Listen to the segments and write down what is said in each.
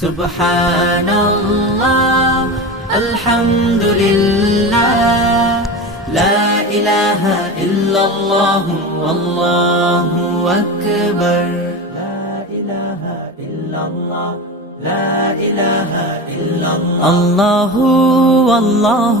سبحان الله الحمد لله لا إله إلا الله والله أكبر لا إله إلا الله لا إله إلا الله الله والله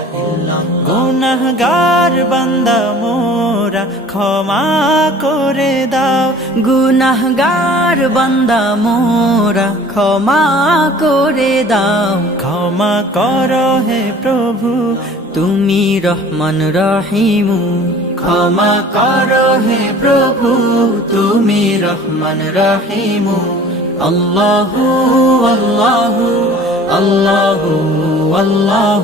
গুনাহগার বন্দ মোরা ক্ষমা করে দাও গুনাহগার বান্দা মোরা ক্ষমা করে দাও ক্ষমা কর হে প্রভু তুমি রহমান রহিমু ক্ষমা কর হে প্রভু তুমি রহমান রহিম আল্লাহ আল্লাহু আল্লাহ আল্লাহ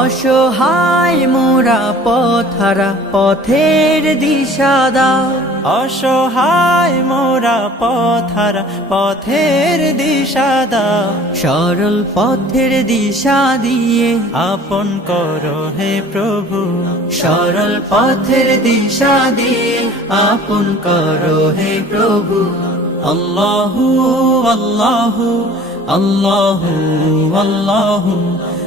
অসহায় মোরা পথারা পথের দিশা দাও অসহায় মোরা পথারা পথের দিশা দাও সরল পথের দিশা দিয়ে আপন কর হে প্রভু সরল পথের দিশা দিয়ে আপন কর হে প্রভু আল্লাহু আল্লাহ আল্লাহু আল্লাহু